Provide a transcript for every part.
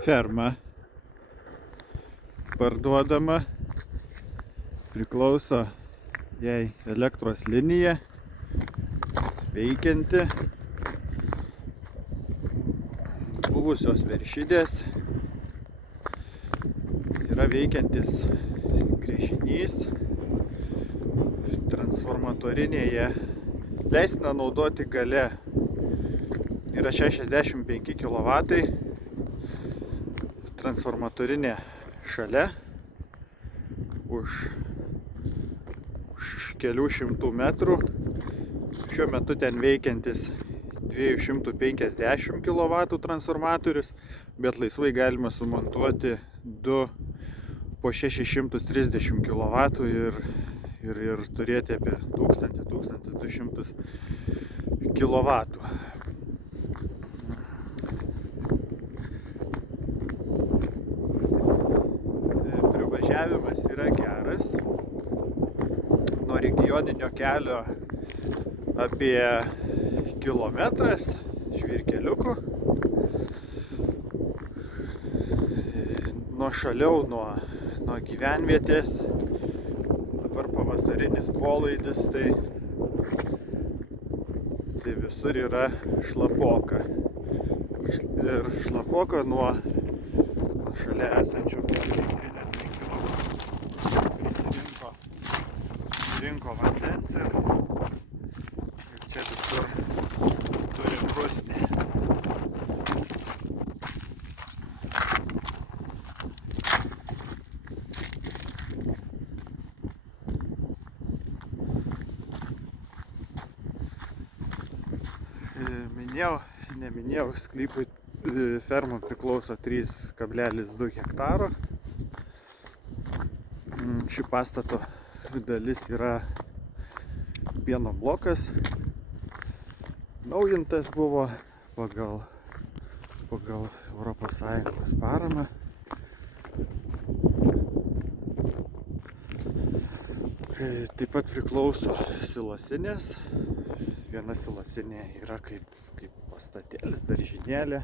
ferma parduodama, priklauso jai elektros linija, veikianti, buvusios veršidės, yra veikiantis gręžinys, transformatorinėje leistina naudoti galia yra 65 kW, transformatorinė šalia už kelių šimtų metrų. Šiuo metu ten veikiantis 250 kW transformatorius, bet laisvai galima sumontuoti du po 630 kW ir turėti apie 1000–1200 kW. Privažiavimas yra geras. Nuo regioninio kelio apie kilometras žvyrkeliukų. Nuošaliau nuo gyvenvietės. Dabar pavasarinis polaidis, tai visur yra šlapoka. Ir šlapoka nuo šalia esančių rinko vandens ir čia visur turim rusnį. Neminėjau, sklypui ferma priklauso 3,2 hektaro. Ši pastato dalis yra pieno blokas. Naujintas buvo pagal ES paramą. Taip pat priklauso silosinės. Viena silosinė yra kaip pastatėlis, daržinėlė,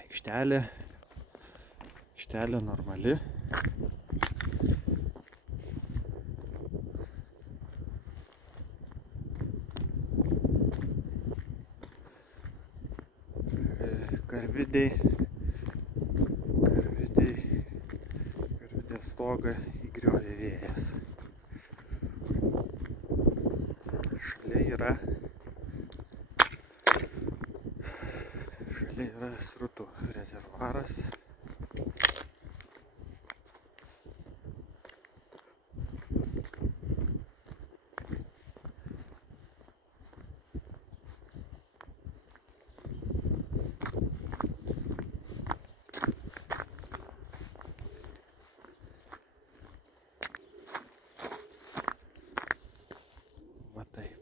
aikštelė normali. Karvidės stogą įgriovė vėjas. Šalia yra srutų rezervuaras. Va taip.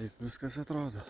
Taip viskas atrodo.